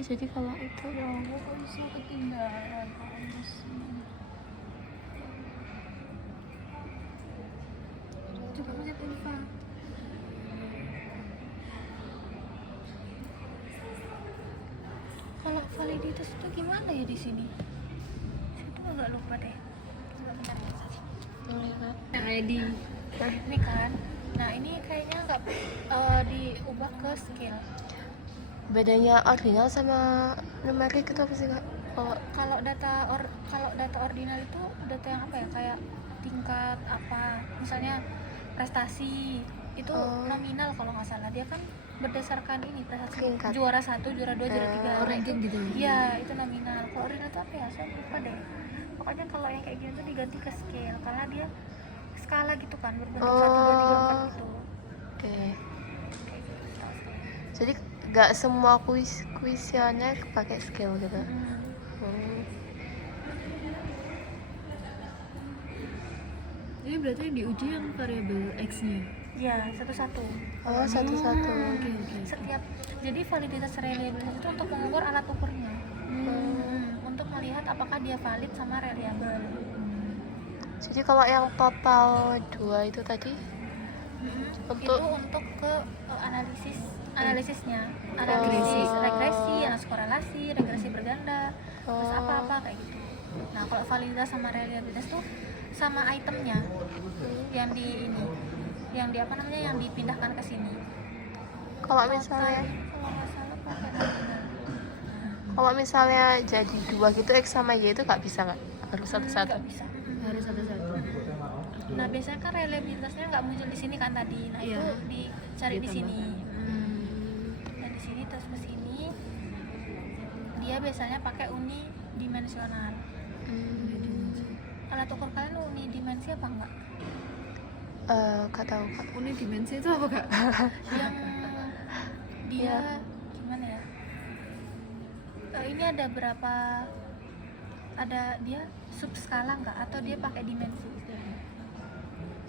jadi kalau itu Ya Allah, kok bisa ketinggalan kamu sih. Coba lihat info. Kalau validitas itu gimana ya di sini? Saya tuh agak lupa deh. Coba bentar ya. Ready. Nah, ini kan. Nah, ini kayaknya nggak diubah ke skill. bedanya ordinal sama numerik itu apa sih kak? Kalau data ordinal itu data yang apa ya, kayak tingkat apa, misalnya prestasi itu nominal kalau nggak salah, dia kan berdasarkan ini prestasi Tingkat. juara 1, juara 2, juara 3 ranking gitu. iya itu nominal. Kalau ordinal itu apa ya, saya lupa deh. Pokoknya kalau yang kayak gini tuh diganti ke scale karena dia skala gitu kan, berbentuk 1, 2, 3, 4 gitu. Oke. Kayak gitu setahu saya. Jadi nggak semua kuesioner pakai skill gitu. Ini berarti yang diuji yang variabel x-nya. Iya, satu-satu. Oh, satu-satu. Oke. Setiap jadi validitas reliabilitas itu untuk mengukur alat ukurnya. Untuk melihat apakah dia valid sama reliable. Jadi kalau yang total 2 itu tadi Itu untuk ke analisisnya, analisis regresi, analisis korelasi, regresi berganda, terus apa kayak gitu. Nah, kalau validitas sama reliabilitas tuh sama itemnya yang di ini, yang di apa namanya, yang dipindahkan ke sini. kalau misalnya Kalau nggak salah pakai nominal. kalau misalnya jadi 2 gitu X sama Y itu nggak bisa kan? Harus satu-satu. Nggak bisa. Harus satu-satu. Nah, biasanya kan reliabilitasnya nggak muncul di sini kan tadi. Nah, Iya. itu dicari di sini. Hmm. Nah, di sini terus ke sini. Dia biasanya pakai unidimensional. Alat ukur kalian unidimensi apa enggak? Nggak tahu kak. Unidimensi itu apa kak? Yang dia gimana ya? Ini ada berapa? Ada dia subskala enggak atau dia pakai dimensi?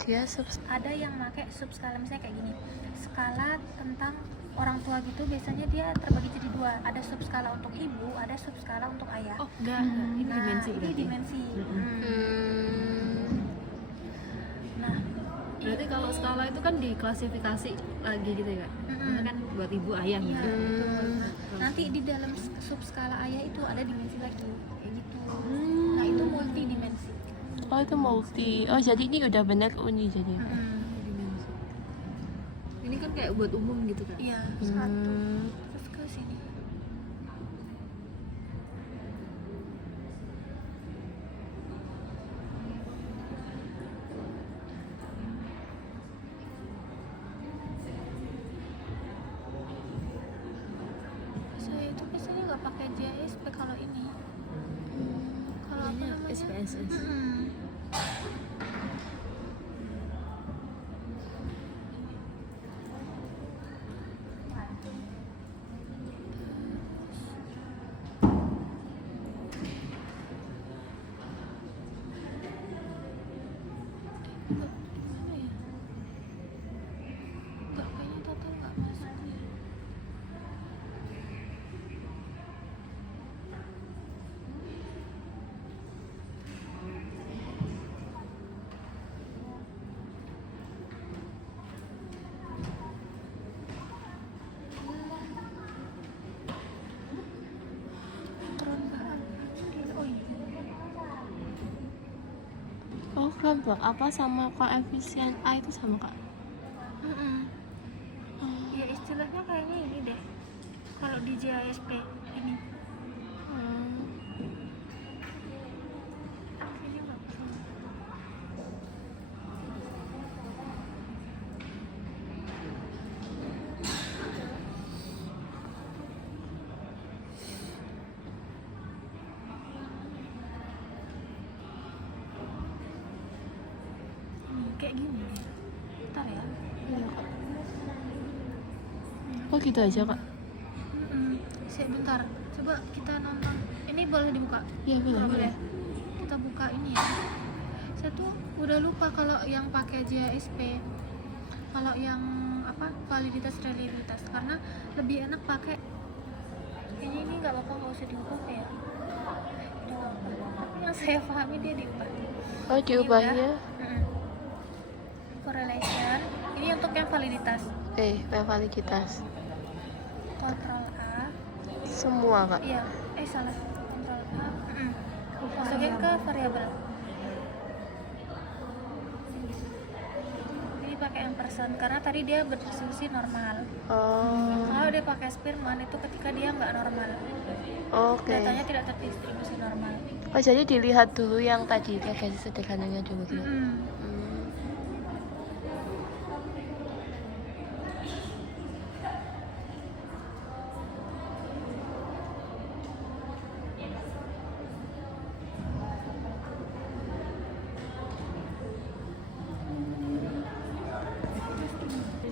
Dia Ada yang pakai subskala, misalnya kayak gini, skala tentang orang tua gitu, biasanya dia terbagi jadi 2, ada subskala untuk ibu, ada subskala untuk ayah. Oh enggak, ini Nah, dimensi ini berarti. dimensi. Nah, Berarti kalau skala itu kan diklasifikasi lagi gitu ya kak? Maksudnya kan buat ibu ayah iya, gitu. betul. Nanti di dalam subskala ayah itu ada dimensi lagi, kayak gitu. Nah, itu multidimensi. Oh itu multi. Oh jadi ini udah bener uni jadi. Dimensi. Ini kan kayak buat umum gitu kak? Iya, satu terus ke sini. Saya itu biasanya nggak pakai JSP kalau ini. Kalau apa namanya? SPSS. Gimana ya? Nggak, kayaknya total nggak masuk nih. Turun bahan. Oh ini. Oh kelompok apa sama koefisien A itu sama kak? Ya istilahnya kayaknya ini deh. Kalau di JASP ini. Ini nggak bisa. Kayak gini. Bentar ya. Iya kak. Oh gitu aja kak? Bentar, coba kita nonton. Ini boleh dibuka? Iya boleh. Boleh. Kita buka ini ya. Saya tuh udah lupa kalau yang pakai JASP. Kalau yang apa, validitas reliabilitas, karena lebih enak pakai kayaknya ini nggak apa-apa, nggak usah diubah ya. Tapi yang saya pahami dia diubah. Oh, diubahnya. Correlation ini untuk yang validitas. Validitas. Kontrol A. Semua, Kak. Iya, salah. Kontrol A. Masukin ke variabel. Ini pakai yang person karena tadi dia berdistribusi normal. Oh, Kalau dia pakai Spearman itu ketika dia nggak normal, oke. datanya tidak terdistribusi normal. Oh, jadi dilihat dulu yang tadi regresi sederhananya dulu gitu. Hmm.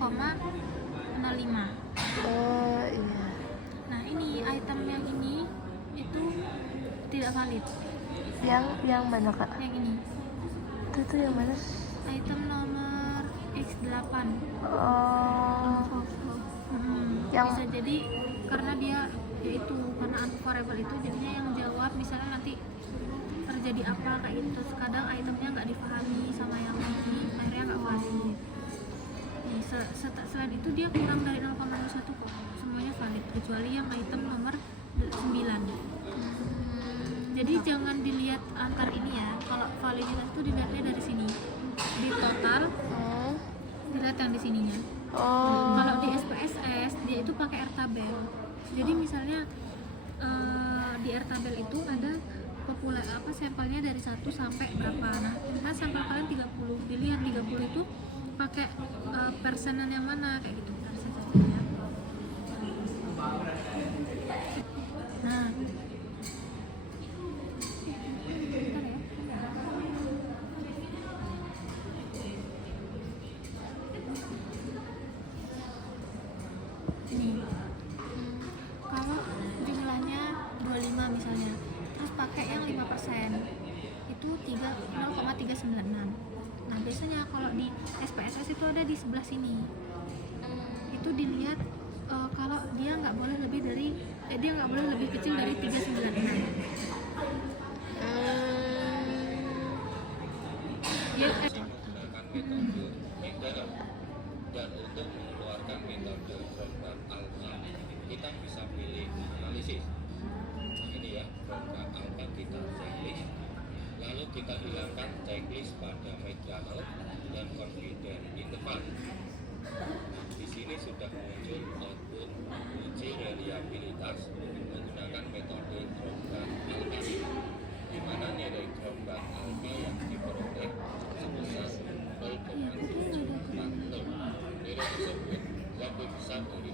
Koma 05. Oh, iya. Nah ini item yang ini itu tidak valid. Yang mana, Kak? Yang ini Itu tuh yang mana? item nomor X8. Oh, yang Bisa jadi karena dia yaitu karena unfavorable itu jadinya yang jawab misalnya nanti terjadi apa kayak gitu. Terus kadang itemnya nggak dipahami sama yang ini, akhirnya nggak valid. Nih, selain itu dia kurang dari 0,01 kok, semuanya valid kecuali yang item nomor 9. Jadi jangan dilihat antar ini ya, kalau validitas itu dilihatnya dari sini di total, dilihat yang di sininya. Kalau di SPSS dia itu pakai R-tabel. Jadi misalnya di R-tabel itu ada sampelnya dari 1 sampai berapa. Nah sampel kalian 30, dilihat 30 itu pakai persenan yang mana kayak gitu. Nah ini kalau jumlahnya 25 misalnya, terus pakai yang 5% itu 0,396. Nah biasanya kalau di SPSS itu ada di sebelah sini, itu dilihat kalau dia nggak boleh lebih dari dia nggak boleh lebih kecil dari 396. Dan untuk mengeluarkan metode program alpha kita bisa pilih analisis. Ini ya, program alpha kita checklist, lalu kita hilangkan checklist pada medianal dan confidence interval. Di sini sudah muncul output uji reliabilitas menggunakan metode program alpha, di mana nilai program alpha yang diperoleh sebesar 0,746. Nilai tersebut lebih besar dari